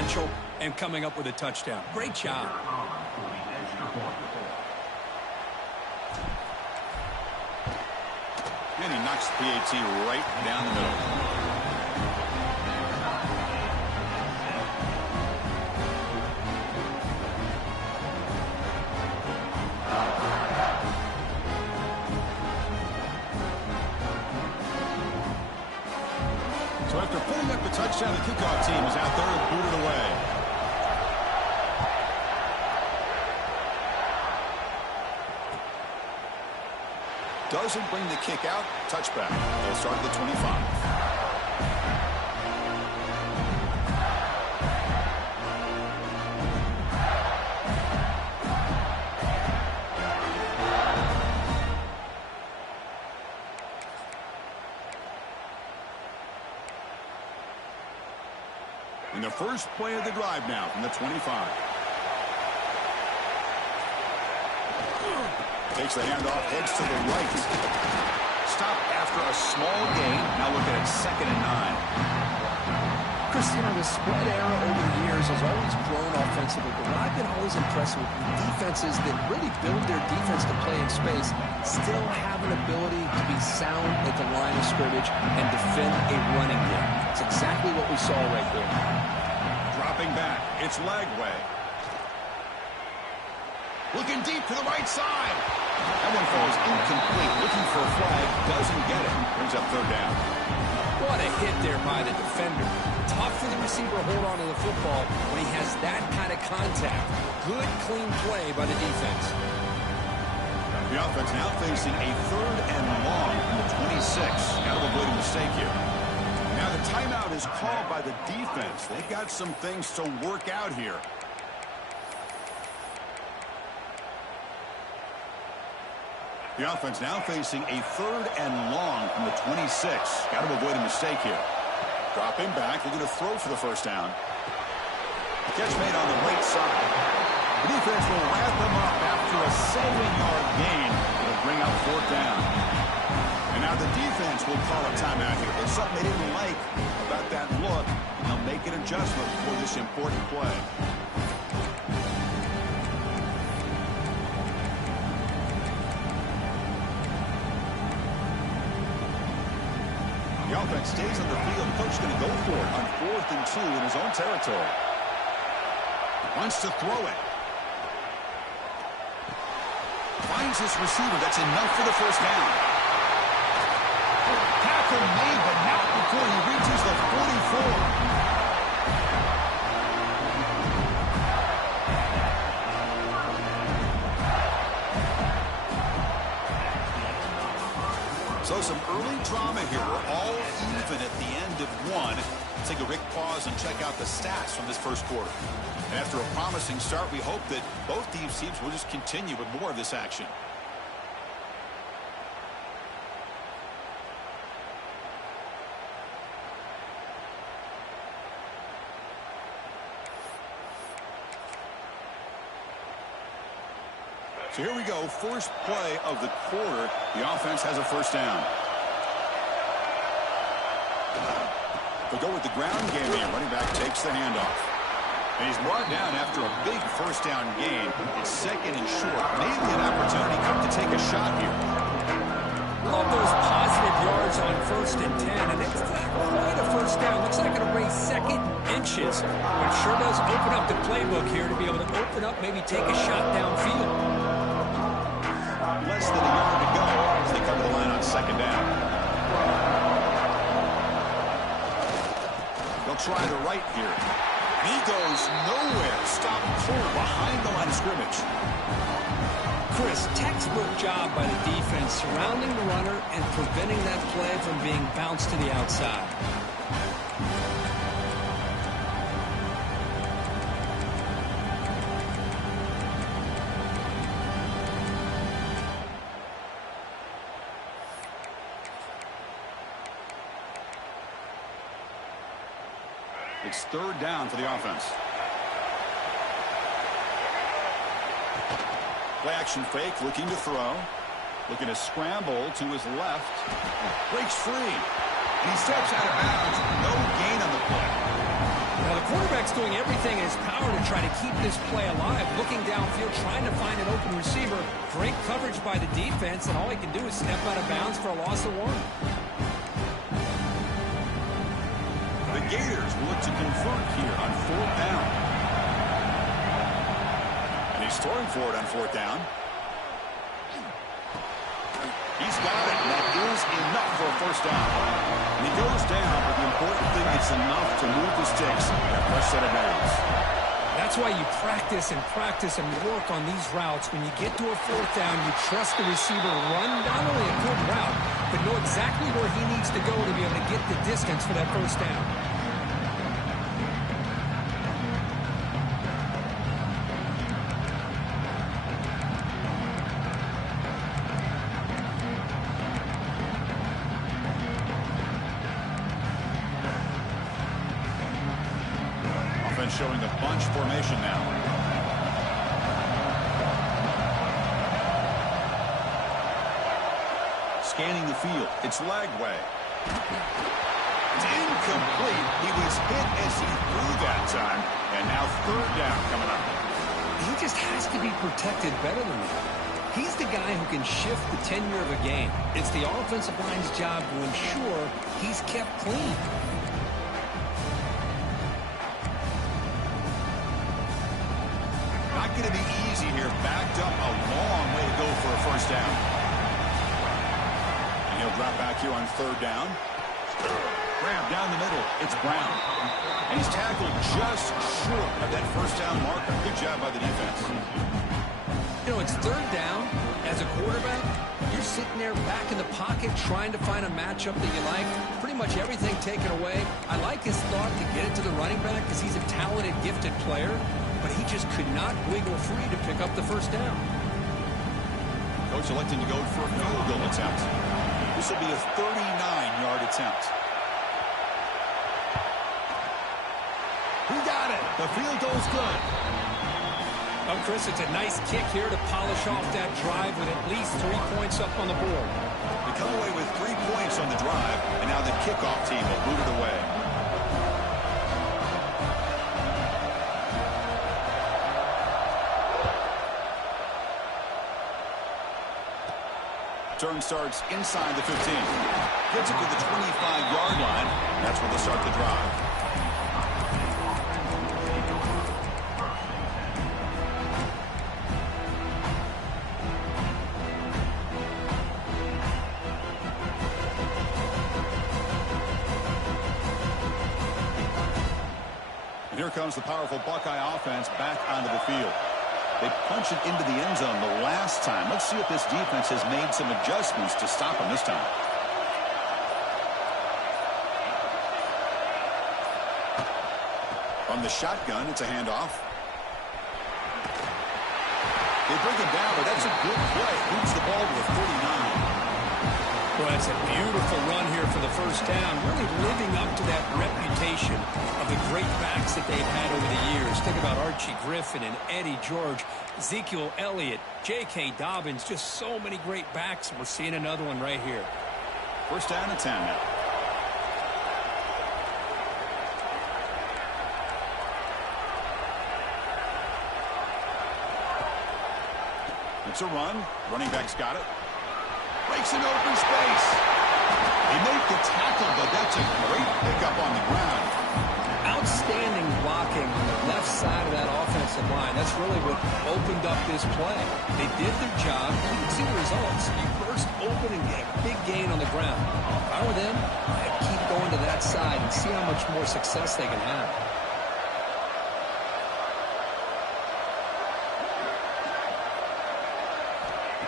potential and coming up with a touchdown. Great job. And he knocks the PAT right down the middle. So after pulling up the touchdown, the kickoff team is out there and booted away. Doesn't bring the kick out. Touchback. They'll start at the 25. In the first play of the drive now from the 25. Takes the handoff, heads to the right. Stop after a small gain. Now looking at 2nd and 9. Chris, the spread era over the years has always grown offensively, but what I've been always impressed with defenses that really build their defense to play in space still have an ability to be sound at the line of scrimmage and defend a running game. It's exactly what we saw right there. Dropping back, it's Lagway. Looking deep to the right side. That one falls incomplete. Looking for a flag. Doesn't get it. Brings up 3rd down. What a hit there by the defender. Tough for the receiver to hold on to the football when he has that kind of contact. Good, clean play by the defense. The offense now facing a 3rd and long from the 26. Got to avoid a mistake here. Now the timeout is called by the defense. They've got some things to work out here. The offense now facing a 3rd and long from the 26. Got to avoid a mistake here. Dropping back, looking to throw for the 1st down. Catch made on the right side. The defense will wrap them up after a 7-yard gain. It'll bring up 4th down. And now the defense will call a timeout here. There's something they didn't like about that look, and they'll make an adjustment for this important play. The offense stays on the field. Coach going to go for it on 4th and 2 in his own territory. Wants to throw it. Finds his receiver. That's enough for the 1st down. Tackle made, but not before he reaches the 44. So some early drama here. We're all even at the end of one. Take a quick pause and check out the stats from this first quarter. And after a promising start, we hope that both these teams will just continue with more of this action. So here we go, first play of the quarter. The offense has a 1st down. They go with the ground game here. Running back takes the handoff. And he's brought down after a big 1st down gain. It's 2nd and short. Maybe an opportunity come to take a shot here. Love those positive yards on 1st and 10. And it's not quite a 1st down. Looks like it'll raise 2nd inches. But it sure does open up the playbook here to be able to open up, maybe take a shot downfield. Less than a yard to go as they come to the line on 2nd down. They'll try the right here. He goes nowhere. Stop cold behind the line of scrimmage. Chris, textbook job by the defense surrounding the runner and preventing that play from being bounced to the outside. It's 3rd down for the offense. Play action fake, looking to throw. Looking to scramble to his left. Breaks free. And he steps out of bounds. No gain on the play. Now the quarterback's quarterback's doing everything in his power to try to keep this play alive, looking downfield, trying to find an open receiver. Great coverage by the defense, and all he can do is step out of bounds for a loss of 1. The Gators will look to convert here on 4th down. And he's throwing for it on 4th down. He's got it, and that is enough for a 1st down. And he goes down, but the important thing is enough to move the sticks in a fresh set of downs. That's why you practice and work on these routes. When you get to a 4th down, you trust the receiver to run not only a good route, but know exactly where he needs to go to be able to get the distance for that 1st down. Showing a bunch formation now. Scanning the field. It's Lagway. It's incomplete. He was hit as he threw that time. And now 3rd down coming up. He just has to be protected better than that. He's the guy who can shift the tenure of a game. It's the offensive line's job to ensure he's kept clean. Going to be easy here. Backed up a long way to go for a 1st down. And he'll drop back here on 3rd down. Grab down the middle. It's Brown. And he's tackled just short of that 1st down marker. Good job by the defense. You know, it's 3rd down. As a quarterback, you're sitting there back in the pocket trying to find a matchup that you like. Pretty much everything taken away. I like his thought to get it to the running back because he's a talented, gifted player. But he just could not wiggle free to pick up the 1st down. Coach electing to go for a field goal attempt. This will be a 39-yard attempt. He got it. The field goal's good. Oh, Chris, it's a nice kick here to polish off that drive with at least 3 points up on the board. They come away with 3 points on the drive, and now the kickoff team will boot it away. Turn starts inside the 15. Gets it to the 25-yard line. That's where they'll start the drive. And here comes the powerful Buckeye offense back onto the field. They punched it into the end zone the last time. Let's see if this defense has made some adjustments to stop them this time. From the shotgun, it's a handoff. They bring him down, but that's a good play. Moves the ball to the 49. Well, that's a beautiful run here for the 1st down. Really living up to that reputation of the great backs that they've had over the years. Think about Archie Griffin and Eddie George, Ezekiel Elliott, J.K. Dobbins. Just so many great backs, and we're seeing another one right here. 1st down and 10 now. It's a run. Running back's got it. Breaks an open space. They make the tackle, but that's a great pickup on the ground. Outstanding blocking on the left side of that offensive line. That's really what opened up this play. They did their job. You can see the results. You burst open and get a big gain on the ground. If I were them, I'd keep going to that side and see how much more success they can have.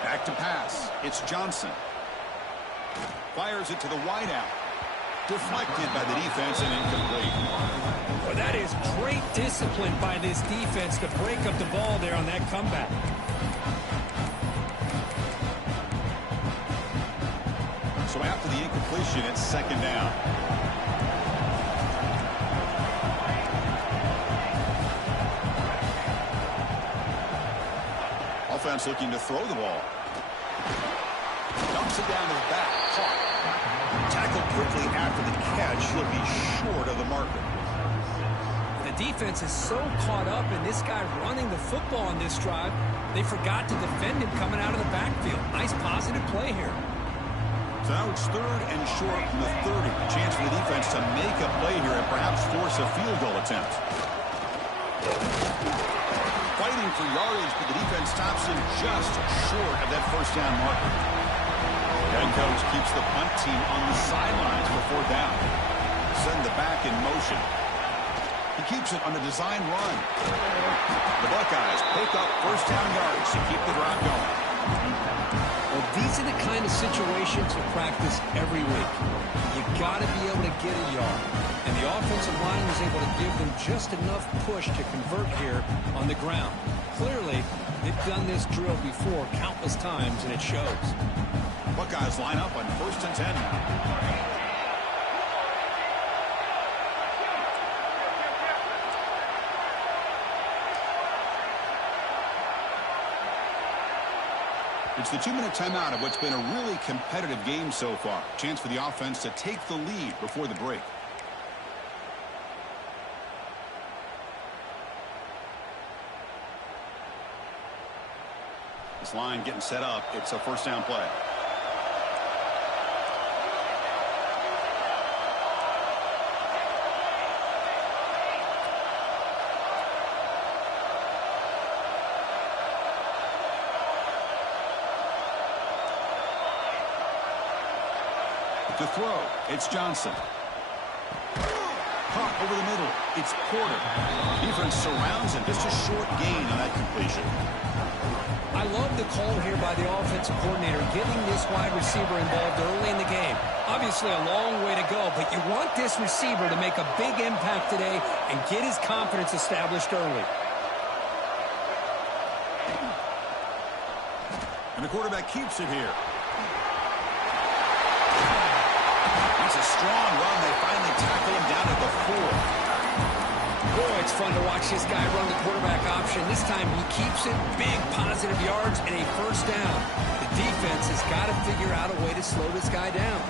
Back to pass. It's Johnson. Fires it to the wideout. Deflected by the defense and incomplete. Well, that is great discipline by this defense to break up the ball there on that comeback. So after the incompletion, it's 2nd down. Offense looking to throw the ball. Dumps it down to the back. Caught. Tackled quickly after the catch. He'll be short of the marker. The defense is so caught up in this guy running the football on this drive, they forgot to defend him coming out of the backfield. Nice positive play here. So now it's 3rd and short from the 30. A chance for the defense to make a play here and perhaps force a field goal attempt. Fighting for yardage, but the defense stops him just short of that first down marker. Head coach keeps the punt team on the sidelines for 4th down. Send the back in motion. He keeps it on the design run. The Buckeyes pick up first down yards to keep the drive going. Well, these are the kind of situations you practice every week. You got to be able to get a yard. And the offensive line was able to give them just enough push to convert here on the ground. Clearly, they've done this drill before countless times, and it shows. Buckeyes line up on 1st and 10 now. It's the 2-minute timeout of what's been a really competitive game so far. Chance for the offense to take the lead before the break. This line getting set up. It's a first down play. To throw, it's Johnson. Caught over the middle, it's Porter. Defense surrounds him, just a short gain on that completion. I love the call here by the offensive coordinator, getting this wide receiver involved early in the game. Obviously a long way to go, but you want this receiver to make a big impact today and get his confidence established early. And the quarterback keeps it here. It's a strong run. They finally tackle him down at the 4. Boy, it's fun to watch this guy run the quarterback option. This time he keeps it, big positive yards, and a first down. The defense has got to figure out a way to slow this guy down.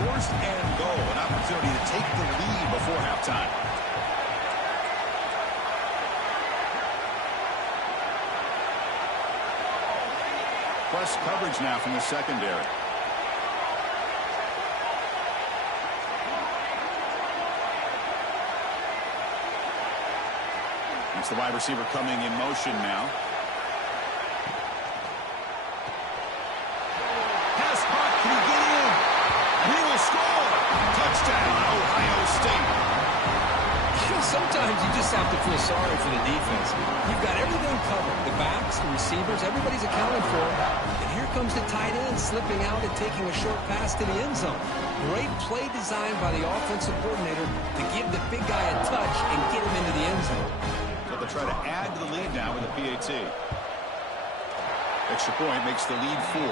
1st and goal, an opportunity to take the lead before halftime. Press coverage now from the secondary. It's the wide receiver coming in motion now. Pass caught. Can he get in? He will score. Touchdown, Ohio State. Sometimes you just have to feel sorry for the defense. You've got everything covered. The backs, the receivers, everybody's accounted for. And here comes the tight end slipping out and taking a short pass to the end zone. Great play design by the offensive coordinator to give the big guy a touch and get him into the end zone. They'll try to add to the lead now with a PAT. Extra point makes the lead 4.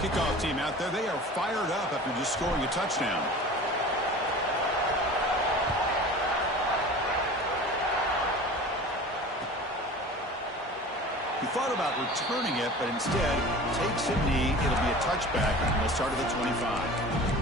Kickoff team out there. They are fired up after just scoring a touchdown. He thought about returning it, but instead takes a knee. It'll be a touchback, and they'll start at the 25.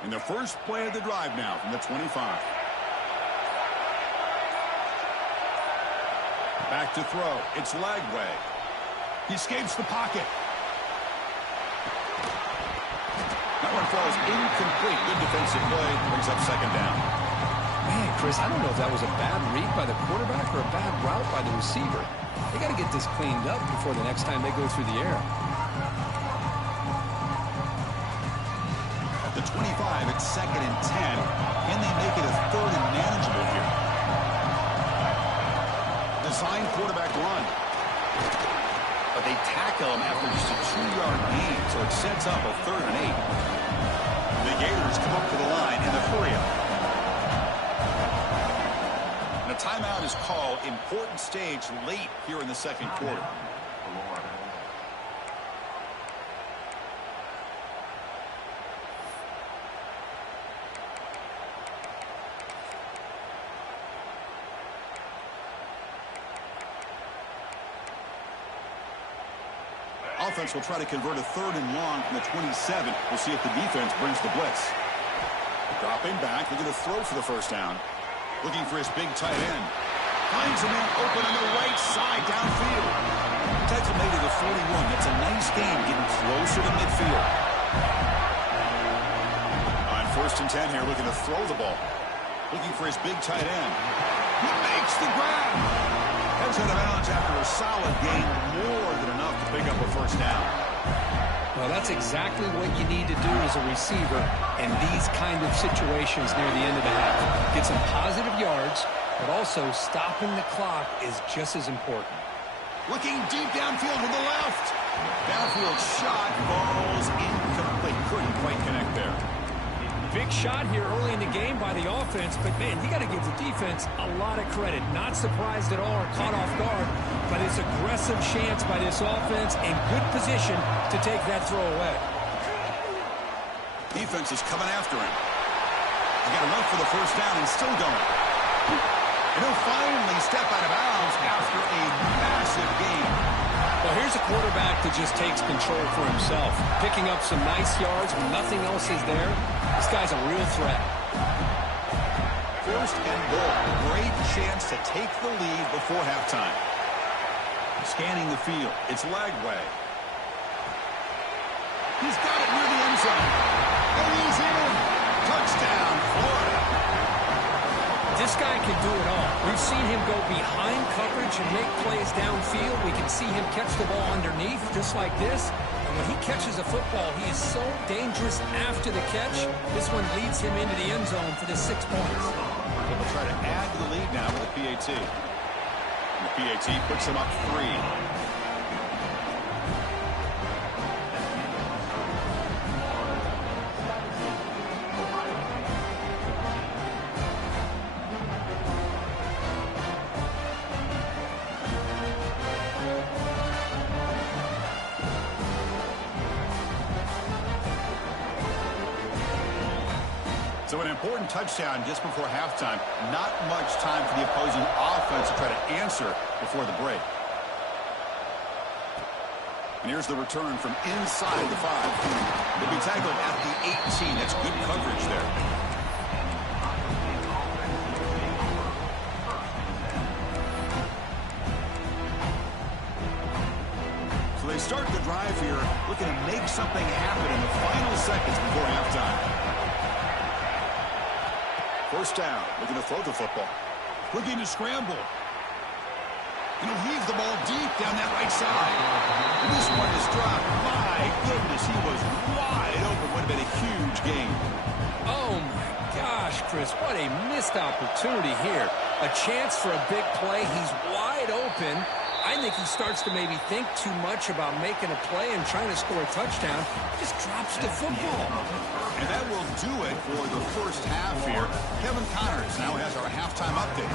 And the first play of the drive now from the 25. Back to throw. It's Lagway. He escapes the pocket. That one falls incomplete. Good defensive play. Brings up second down. Man, Chris, I don't know if that was a bad read by the quarterback or a bad route by the receiver. They got to get this cleaned up before the next time they go through the air. At the 25, it's 2nd and 10. Can they make it a 3rd and manageable here? design quarterback run. But they tackle him after just a 2-yard gain, so it sets up a 3rd and 8. The Gators come up to the line in the hurry-up. And a timeout is called. Important stage late here in the second quarter. Offense will try to convert a 3rd and long from the 27. We'll see if the defense brings the blitz. Dropping back, looking to throw for the first down. Looking for his big tight end. Finds a man open on the right side downfield. Tackle made at the 41. That's a nice game, getting closer to midfield. On 1st and 10 here, looking to throw the ball. Looking for his big tight end. He makes the grab. Heads out of bounds after a solid gain, more than enough to pick up a first down. Well, that's exactly what you need to do as a receiver in these kind of situations near the end of the half. Get some positive yards, but also stopping the clock is just as important. Looking deep downfield to the left. Downfield shot falls incomplete. Couldn't quite connect there. Big shot here early in the game by the offense, but, man, you got to give the defense a lot of credit. Not surprised at all or caught off guard, but it's aggressive chance by this offense in good position to take that throw away. Defense is coming after him. They got enough for the first down and still going. And he'll finally step out of bounds after a massive gain. Well, here's a quarterback that just takes control for himself, picking up some nice yards when nothing else is there. This guy's a real threat. 1st and goal. Great chance to take the lead before halftime. Scanning the field. It's Lagway. He's got it near the end zone. And he's in. Touchdown, Florida. This guy can do it all. We've seen him go behind coverage and make plays downfield. We can see him catch the ball underneath just like this. And when he catches a football, he is so dangerous after the catch. This one leads him into the end zone for the 6 points. They'll try to add to the lead now with a PAT. And the PAT puts him up 3. So an important touchdown just before halftime. Not much time for the opposing offense to try to answer before the break. And here's the return from inside the 5. They'll be tackled at the 18. That's good coverage there. So they start the drive here, looking to make something happen in the final seconds before halftime. 1st down, looking to throw the football. Looking to scramble. And he'll heave the ball deep down that right side. And this one is dropped. My goodness, he was wide open. Would have been a huge gain. Oh, my gosh, Chris, what a missed opportunity here. A chance for a big play. He's wide open. I think he starts to maybe think too much about making a play and trying to score a touchdown. Just drops the football. And that will do it for the first half here. Kevin Connors now has our halftime update.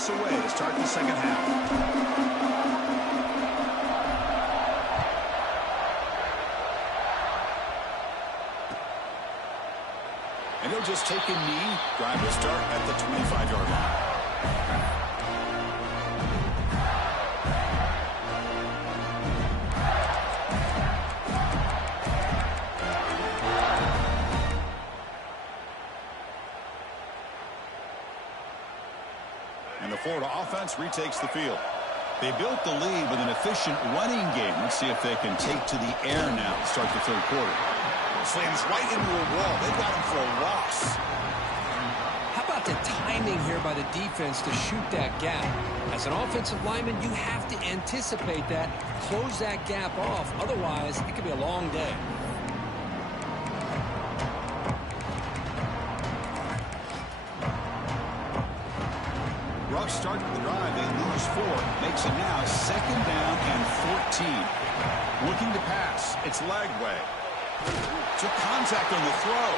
Away to start the second half. And he'll just take a knee. Drive will start at the 25-yard line. And the Florida offense retakes the field. They built the lead with an efficient running game. Let's see if they can take to the air now to start the third quarter. Slams right into a wall. They got him for a loss. about the timing here by the defense to shoot that gap. As an offensive lineman, you have to anticipate that, close that gap off. Otherwise, it could be a long day. Rough start to the drive. They lose 4. Makes it now 2nd down and 14. Looking to pass. It's Lagway. Took contact on the throw.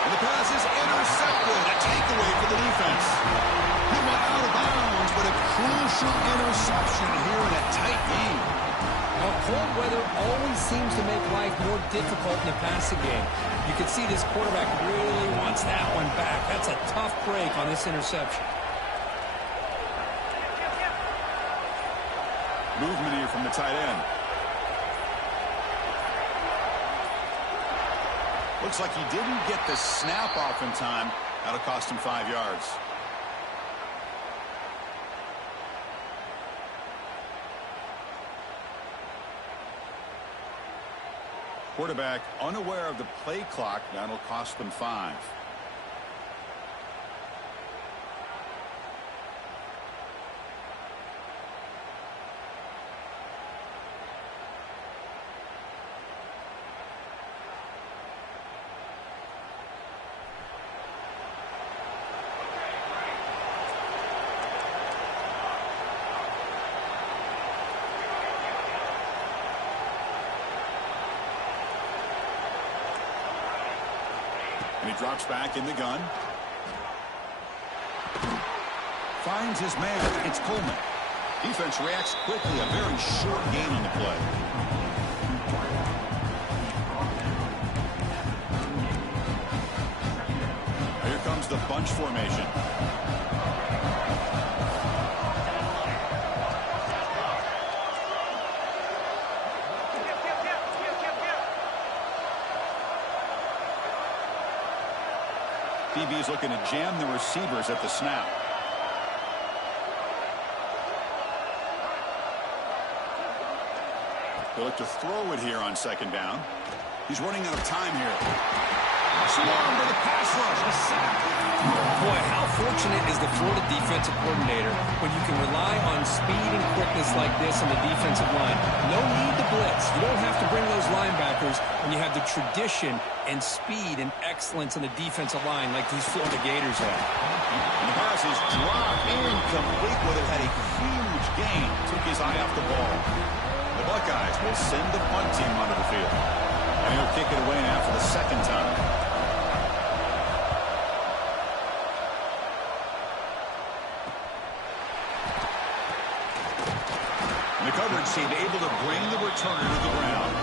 And the pass is intercepted. A takeaway for the defense. He went out of bounds, but a crucial interception here in a tight game. Well, cold weather always seems to make life more difficult in the passing game. You can see this quarterback really wants that one back. That's a tough break on this interception. Movement here from the tight end. Looks like he didn't get the snap off in time. That'll cost him 5 yards. Quarterback unaware of the play clock. That'll cost them 5. And he drops back in the gun. Finds his man. It's Coleman. Defense reacts quickly. A very short gain on the play. Here comes the bunch formation. DB is looking to jam the receivers at the snap. They'll look to throw it here on 2nd down. He's running out of time here. Swarmed by the pass rush. A sack. Boy, how fortunate is the Florida defensive coordinator when you can rely on speed and quickness like this on the defensive line. No need to blitz. You don't have to bring those linebackers when you have the tradition and speed and excellence on the defensive line like these Florida Gators have. And the pass is dropped incomplete, but it had a huge gain. Took his eye off the ball. The Buckeyes will send the punt team onto the field. And he'll kick it away now for the 2nd time. The coverage team able to bring the returner to the ground.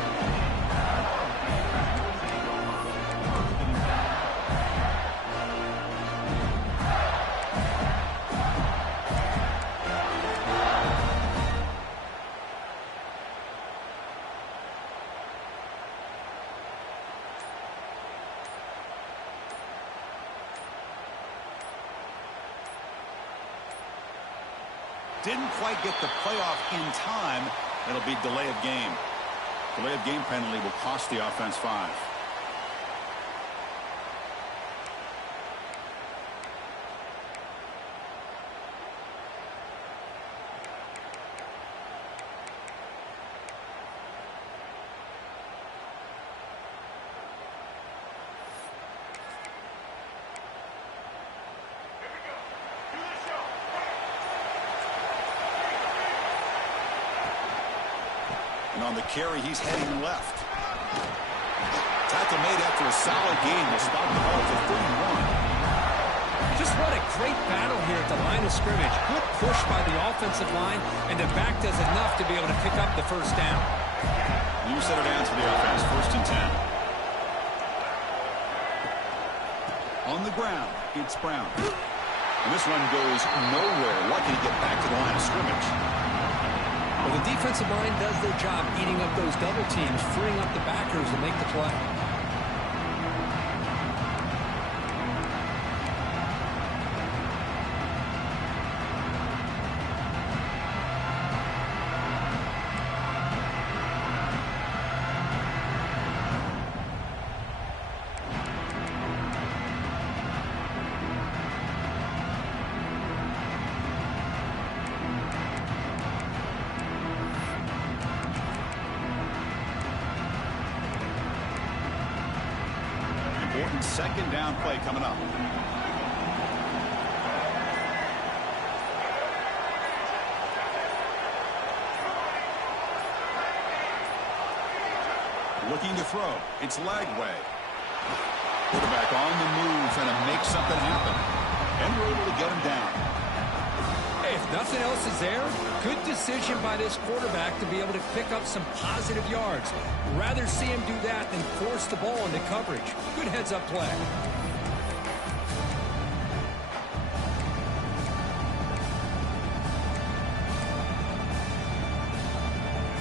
Didn't quite get the playoff in time. It'll be delay of game. Delay of game penalty will cost the offense 5. And on the carry, he's heading left. Tackle made after a solid gain. Will spot the ball for 31. Just what a great battle here at the line of scrimmage. Good push by the offensive line, and the back does enough to be able to pick up the 1st down. You set it down to the offense. 1st and 10. On the ground, it's Brown. And this run goes nowhere. Lucky to get back to the line of scrimmage. Well, the defensive line does their job eating up those double teams, freeing up the backers to make the play. second down play coming up. Looking to throw. It's Lagway. Quarterback on the move, trying to make something happen. And we're able to get him down. Hey, if nothing else is there, good decision by this quarterback to be able to pick up some positive yards. Rather see him do that than force the ball into coverage. Good heads-up play.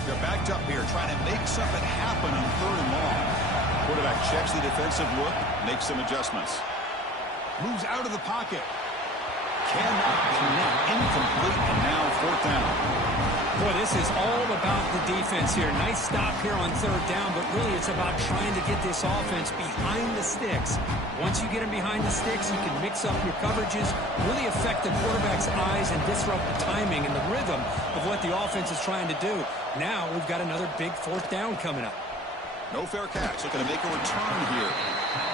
They're backed up here, trying to make something happen on 3rd and long. Quarterback checks the defensive look, makes some adjustments. Moves out of the pocket. Cannot connect, incomplete, and now 4th down. Boy, this is all about the defense here. Nice stop here on 3rd down, but really it's about trying to get this offense behind the sticks. Once you get them behind the sticks, you can mix up your coverages, really affect the quarterback's eyes and disrupt the timing and the rhythm of what the offense is trying to do. Now we've got another big 4th down coming up. No fair catch. Looking to make a return here.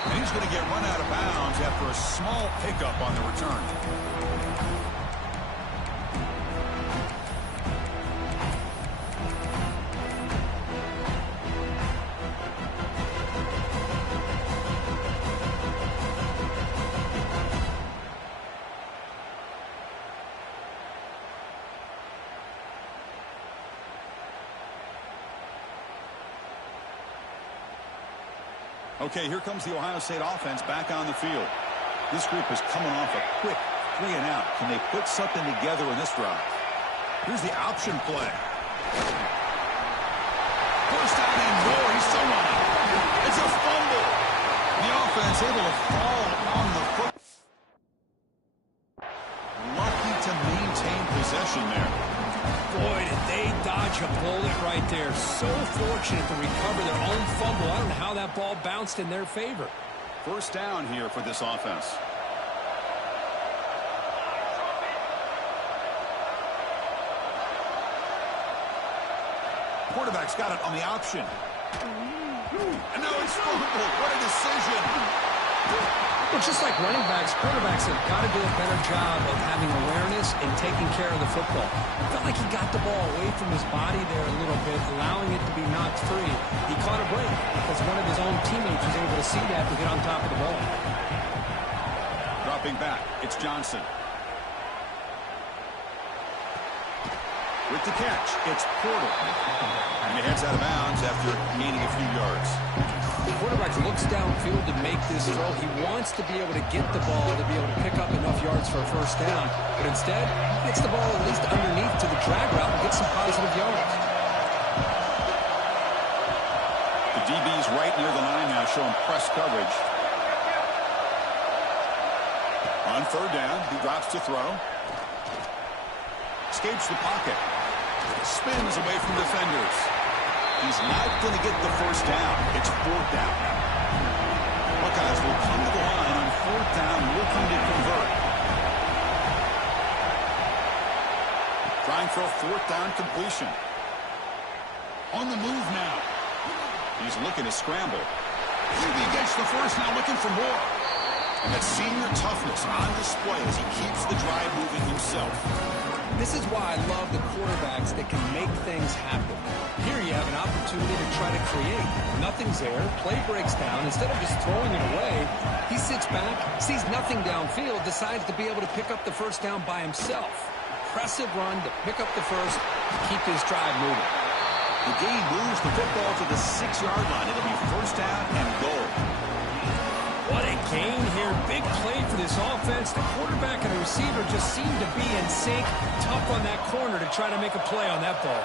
And he's going to get run out of bounds after a small pickup on the return. Okay, here comes the Ohio State offense back on the field. This group is coming off a quick 3-and-out. Can they put something together in this drive? Here's the option play. First down and more. He's still running. It's a fumble. The offense able to fall on the foot. Lucky to maintain possession there. Boy, did they dodge a bullet right there. So fortunate to recover their own fumble. I don't know how that ball bounced in their favor. First down here for this offense. Quarterback's got it on the option. And now it's fumbled. What a decision. Well, just like running backs, quarterbacks have got to do a better job of having awareness and taking care of the football. I felt like he got the ball away from his body there a little bit, allowing it to be knocked free. He caught a break because one of his own teammates was able to see that and get on top of the ball. Dropping back, it's Johnson. With the catch, it's Porter. And he heads out of bounds after gaining a few yards. The quarterback looks downfield to make this throw. He wants to be able to get the ball to be able to pick up enough yards for a first down. But instead, he gets the ball at least underneath to the drag route and gets some positive yards. The DB's right near the line now, showing press coverage. On 3rd down, he drops to throw. Escapes the pocket. Spins away from defenders. He's not going to get the first down. It's 4th down. Buckeyes will come to the line on 4th down, looking to convert. Trying for a 4th down completion. On the move now. He's looking to scramble. He gets the first, now looking for more. And that senior toughness on display as he keeps the drive moving himself. This is why I love the quarterbacks that can make things happen. Here you have an opportunity to try to create. Nothing's there. Play breaks down. Instead of just throwing it away, he sits back, sees nothing downfield, decides to be able to pick up the first down by himself. Impressive run to pick up the first, keep his drive moving. The game moves the football to the 6-yard line. It'll be first down and goal. What a gain here. Big play for this offense. The quarterback and the receiver just seem to be in sync. Tough on that corner to try to make a play on that ball.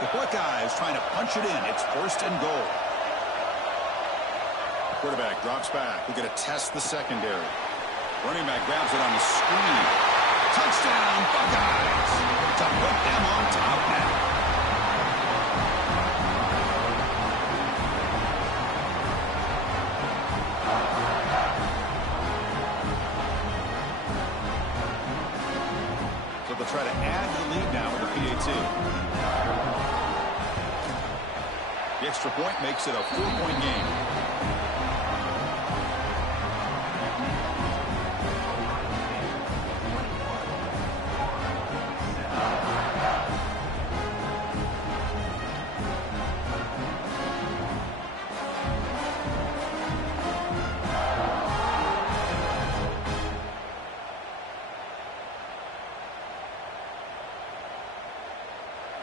The Buckeyes trying to punch it in. It's first and goal. Quarterback drops back. We're going to test the secondary. Running back grabs it on the screen. Touchdown, Buckeyes! To put them on top now. They'll try to add to the lead now with the PAT. The extra point makes it a 4-point game.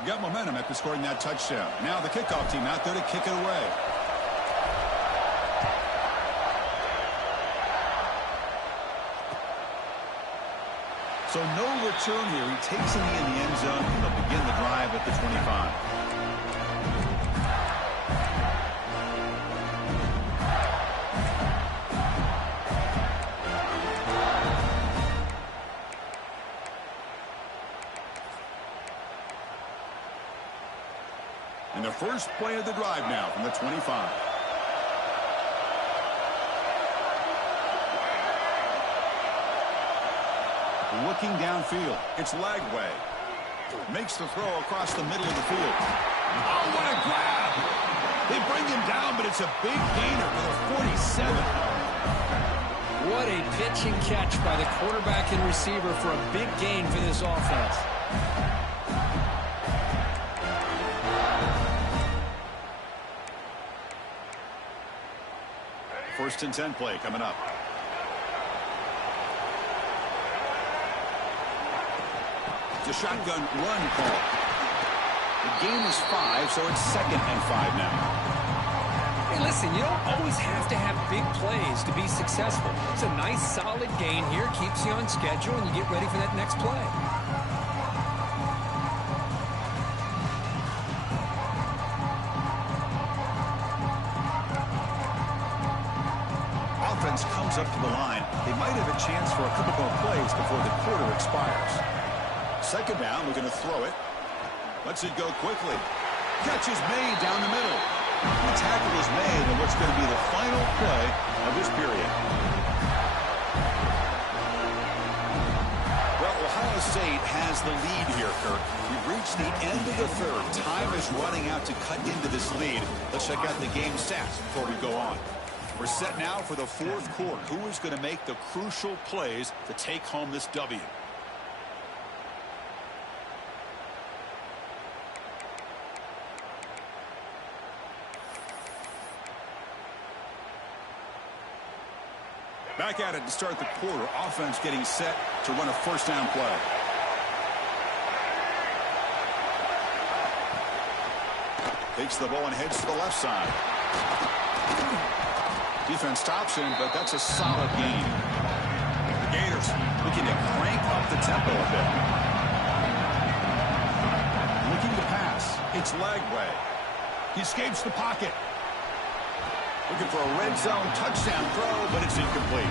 got momentum after scoring that touchdown. Now the kickoff team out there to kick it away. So no return here. He takes it in the end zone, and they'll begin the drive at the 25. And the first play of the drive now from the 25. Looking downfield. It's Lagway. Makes the throw across the middle of the field. Oh, what a grab! They bring him down, but it's a big gainer for the 47. What a pitch and catch by the quarterback and receiver for a big gain for this offense. First and 10 play coming up. The shotgun run call. The gain is 5, so it's 2nd and 5 now. Hey, listen, you don't always have to have big plays to be successful. It's a nice, solid gain here. Keeps you on schedule, and you get ready for that next play. Offense comes up to the line. They might have a chance for a couple more plays before the quarter expires. Second down, we're going to throw it. Lets it go quickly. Catch is made down the middle. The tackle is made on what's going to be the final play of this period. Well, Ohio State has the lead here, Kirk. We've reached the end of the third. Time is running out to cut into this lead. Let's check out the game stats before we go on. We're set now for the fourth quarter. Who is going to make the crucial plays to take home this W? Back at it to start the quarter. Offense getting set to run a first down play. Takes the ball and heads to the left side. Defense stops him, but that's a solid gain. The Gators looking to crank up the tempo a bit. Looking to pass. It's Lagway. He escapes the pocket. Looking for a red zone touchdown throw, but it's incomplete.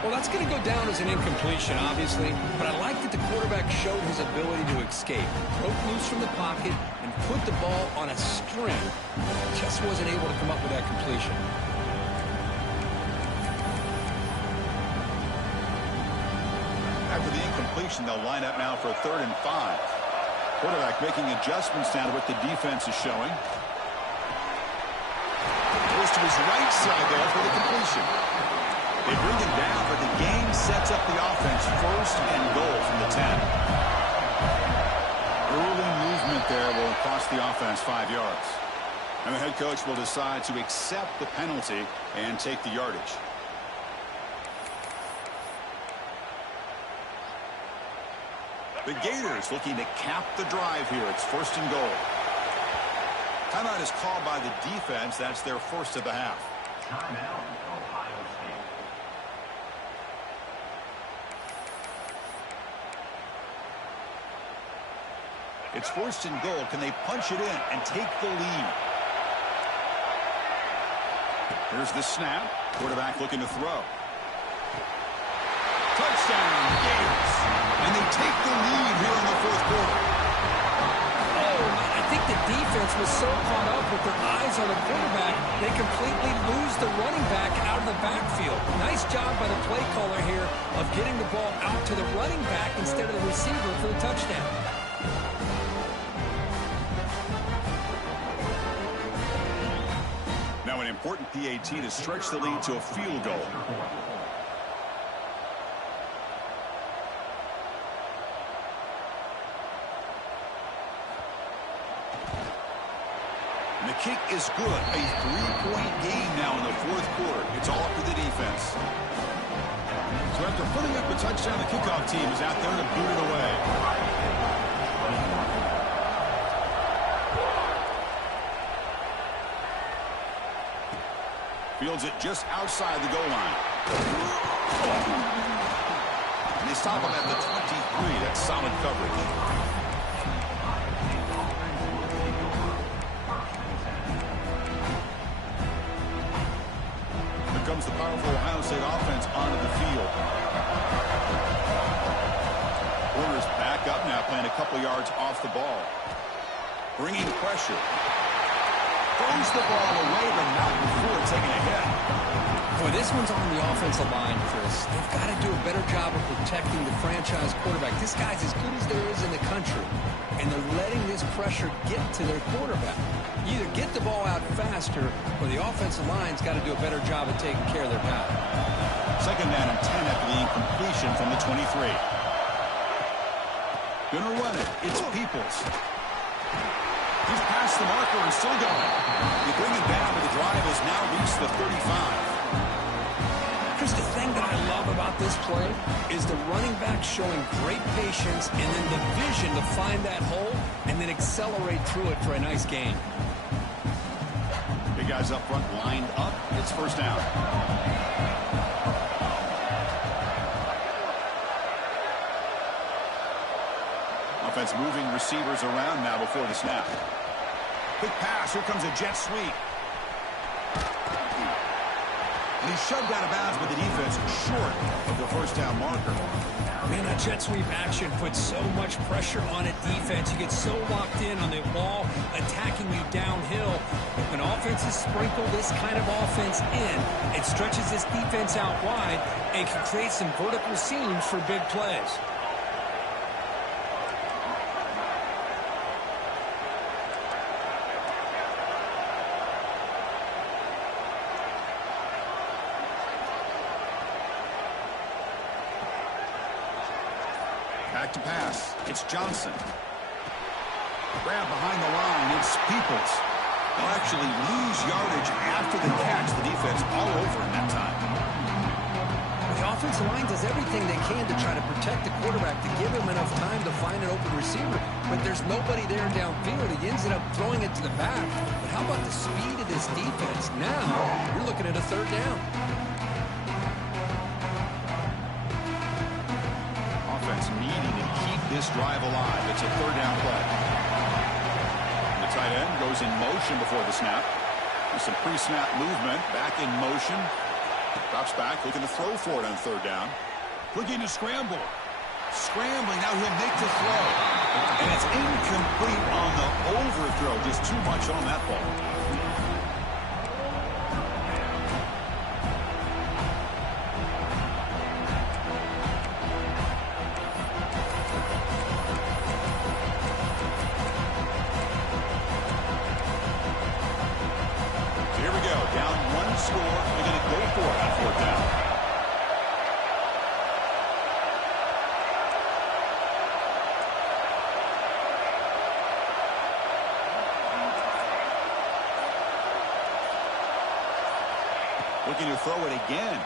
Well, that's going to go down as an incompletion, obviously, but I like that the quarterback showed his ability to escape. Broke loose from the pocket and put the ball on a string. Just wasn't able to come up with that completion. After the incompletion, they'll line up now for 3rd and 5. Quarterback making adjustments now to what the defense is showing. Goes to his right side there for the completion. They bring him down, but the game sets up the offense 1st and goal from the 10. Early movement there will cost the offense 5 yards. And the head coach will decide to accept the penalty and take the yardage. The Gators looking to cap the drive here. It's 1st and goal. Timeout is called by the defense. That's their first of the half. Timeout, Ohio State. It's 1st and goal. Can they punch it in and take the lead? Here's the snap. Quarterback looking to throw. Touchdown, Gators. And they take the lead here in the 4th quarter. I think the defense was so caught up with their eyes on the quarterback, they completely lose the running back out of the backfield. Nice job by the play caller here of getting the ball out to the running back instead of the receiver for the touchdown. Now an important PAT to stretch the lead to a field goal. The kick is good. A 3-point game now in the 4th quarter. It's all up to the defense. So after putting up a touchdown, the kickoff team is out there to boot it away. Fields it just outside the goal line. And they stop him at the 23. That's solid coverage. Here comes the powerful Ohio State offense onto the field. Corners back up now, playing a couple yards off the ball. Bringing pressure. Throws the ball away, but not before taking a hit. Boy, this one's on the offensive line, Chris. They've got to do a better job of protecting the franchise quarterback. This guy's as good as there is in the country, and they're letting this pressure get to their quarterback. You either get the ball out faster, or the offensive line's got to do a better job of taking care of their guy. Second down and 10 after the incompletion from the 23. Gonna run it. It's Peoples. He's past the marker and still going. You bring it down, but the drive has now reached the 35. Chris, the thing that I love about this play is the running back showing great patience and then the vision to find that hole and then accelerate through it for a nice gain. Big guys up front lined up. It's first down. Offense moving receivers around now before the snap. Quick pass. Here comes a jet sweep. And he's shoved out of bounds with the defense short of the first down marker. Man, that jet sweep action puts so much pressure on a defense. You get so locked in on the ball attacking you downhill. But when offenses sprinkle this kind of offense in, it stretches this defense out wide and can create some vertical seams for big plays. Back to pass. It's Johnson. Grab behind the line. It's Peoples. They'll actually lose yardage after the catch. The defense all over in that time. The offensive line does everything they can to try to protect the quarterback, to give him enough time to find an open receiver. But there's nobody there downfield. He ends up throwing it to the back. But how about the speed of this defense? Now you're looking at a third down. Needing to keep this drive alive. It's a third down play. The tight end goes in motion before the snap. There's some pre-snap movement. Back in motion. Drops back, looking to throw for it on third down. Looking to scramble. Scrambling, now he'll make the throw. And it's incomplete on the overthrow. Just too much on that ball. Looking to throw it again.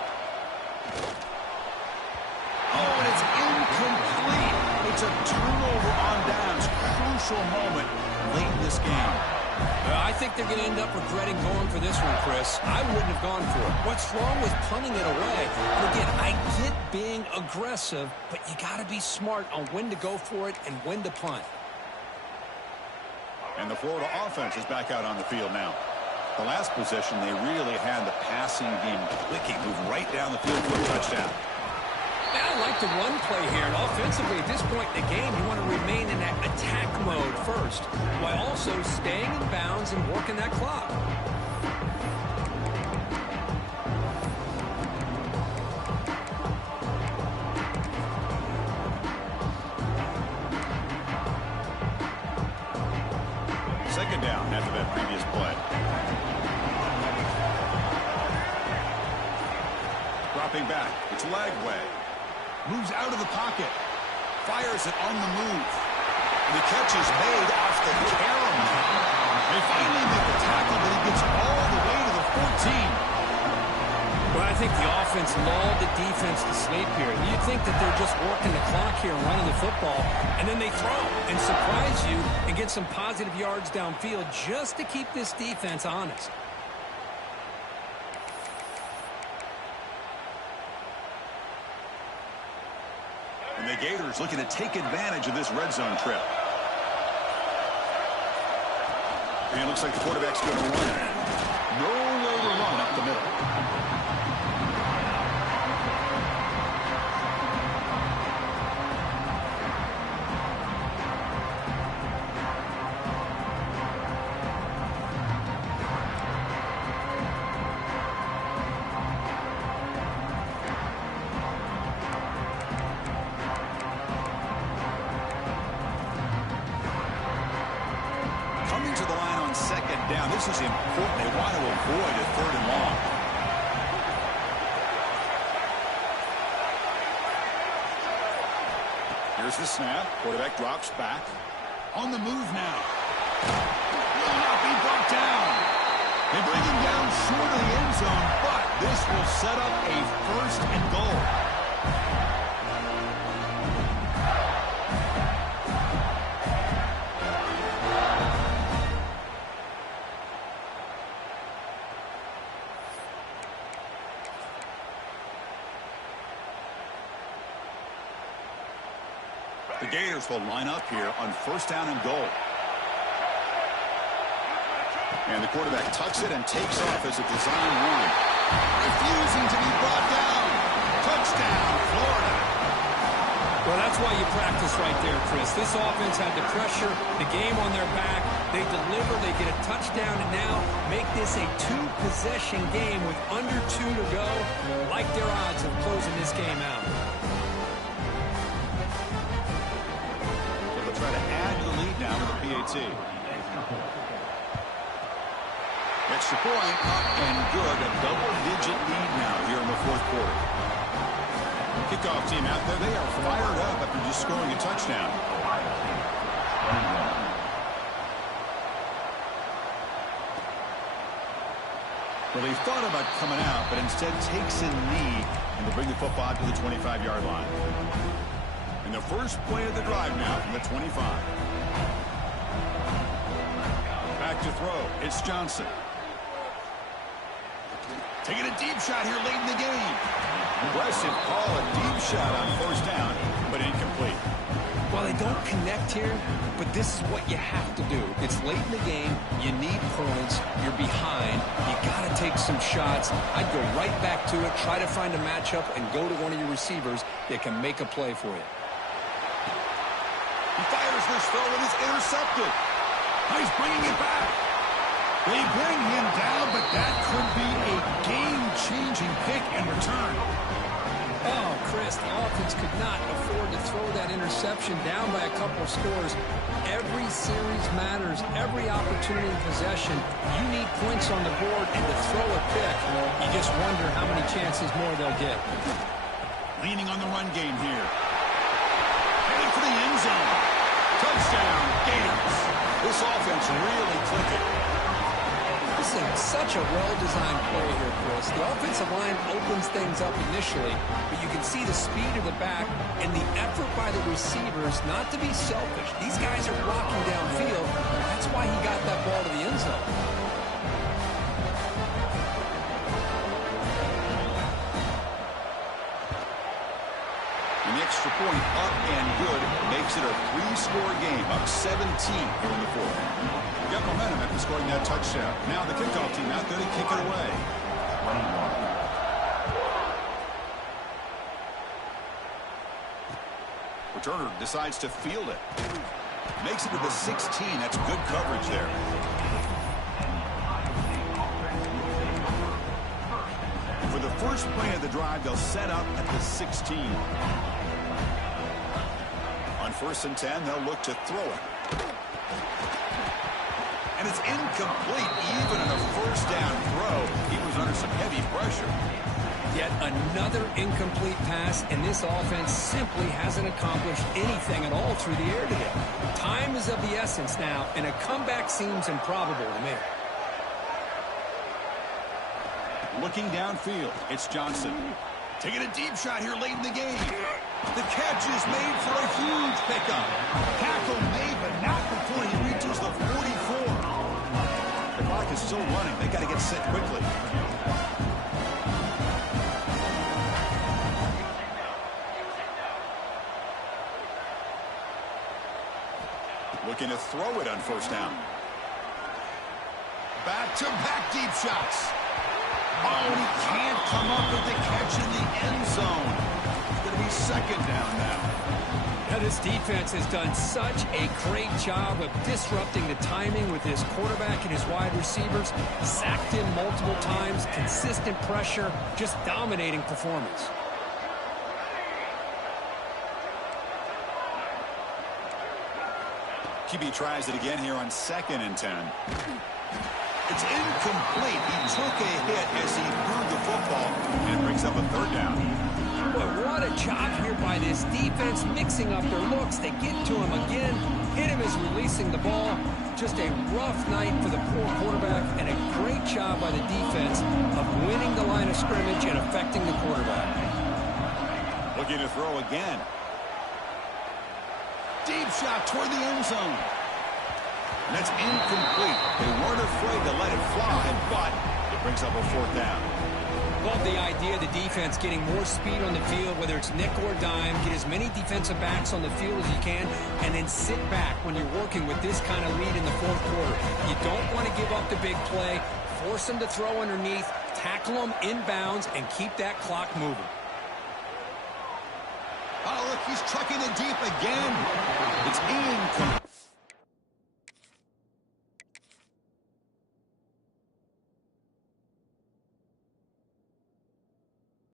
Oh, and it's incomplete. It's a turnover on downs. Crucial moment late in this game. I think they're going to end up regretting going for this one, Chris. I wouldn't have gone for it. What's wrong with punting it away? Again, I get being aggressive, but you got to be smart on when to go for it and when to punt. And the Florida offense is back out on the field now. The last possession, they really had the passing game clicking, move right down the field for a touchdown. Man, I like the run play here. And offensively, at this point in the game, you want to remain in that attack mode first, while also staying in bounds and working that clock. Second down after that previous play. Dropping back. It's Lagway. Moves out of the pocket. Fires it on the move. And the catch is made off the carom. They finally make the tackle, but he gets all the way to the 14. Well, I think the offense lulled the defense to sleep here. You'd think that they're just working the clock here and running the football, and then they throw and surprise you and get some positive yards downfield just to keep this defense honest. And the Gators looking to take advantage of this red zone trip. And it looks like the quarterback's going to run. Nowhere to run up the middle. Coming to the line on second down. This is important. They want to avoid a third and long. Here's the snap. Quarterback drops back. On the move now. Will not be brought down. They bring him down short of the end zone, but this will set up a first and goal. The Gators will line up here on first down and goal. And the quarterback tucks it and takes off as a design run. Refusing to be brought down. Touchdown, Florida. Well, that's why you practice right there, Chris. This offense had the pressure, the game on their back. They deliver, they get a touchdown, and now make this a two-possession game with under 2 to go. Like their odds of closing this game out. Try to add to the lead now with the PAT. Extra point, up and good. A double-digit lead now here in the fourth quarter. Kickoff team out there. They are fired up after just scoring a touchdown. Well, they thought about coming out, but instead takes a knee, and they bring the football to the 25-yard line. And the first play of the drive now from the 25. Back to throw. It's Johnson. Taking a deep shot here late in the game. Aggressive call, a deep shot on first down, but incomplete. Well, they don't connect here, but this is what you have to do. It's late in the game. You need points. You're behind. You got to take some shots. I'd go right back to it, try to find a matchup, and go to one of your receivers that can make a play for you. He fires this throw and is intercepted. He's bringing it back. They bring him down, but that could be a game-changing pick and return. Oh, Chris, the offense could not afford to throw that interception down by a couple of scores. Every series matters. Every opportunity in possession. You need points on the board, and to throw a pick, you just wonder how many chances more they'll get. Leaning on the run game here. Headed for the end zone. Touchdown, Gators. This offense really clicking. This is such a well-designed play here, Chris. The offensive line opens things up initially, but you can see the speed of the back and the effort by the receivers not to be selfish. These guys are blocking downfield. That's why he got that ball to the end zone. An extra point up and good makes it a 3-score game, up 17 here in the fourth. Got momentum after scoring that touchdown. Now the kickoff team out there to kick it away. Returner decides to field it. Makes it to the 16. That's good coverage there. For the first play of the drive, they'll set up at the 16. On 1st and 10, they'll look to throw it. And it's incomplete. Even in a first down throw, he was under some heavy pressure. Yet another incomplete pass, and this offense simply hasn't accomplished anything at all through the air today. Time is of the essence now, and a comeback seems improbable to me. Looking downfield, it's Johnson. Taking a deep shot here late in the game. The catch is made for a huge pickup. Tackle made, but not before he reaches the 44. The clock is still running. They got to get set quickly. Looking to throw it on first down. Back-to-back deep shots. Oh, and he can't come up with the catch in the end zone. It's going to be second down now. Now, this defense has done such a great job of disrupting the timing with his quarterback and his wide receivers. Sacked him multiple times, consistent pressure, just dominating performance. QB tries it again here on 2nd and 10. It's incomplete. He took a hit as he threw the football and brings up a 3rd down. Boy, what a job here by this defense, mixing up their looks. They get to him again. Hit him as releasing the ball. Just a rough night for the poor quarterback, and a great job by the defense of winning the line of scrimmage and affecting the quarterback. Looking to throw again. Deep shot toward the end zone. And that's incomplete. They weren't afraid to let it fly, but it brings up a 4th down. Love the idea of the defense getting more speed on the field, whether it's nickel or dime, get as many defensive backs on the field as you can, and then sit back when you're working with this kind of lead in the 4th quarter. You don't want to give up the big play, force them to throw underneath, tackle them inbounds, and keep that clock moving. Oh, look, he's trucking it deep again. It's incomplete.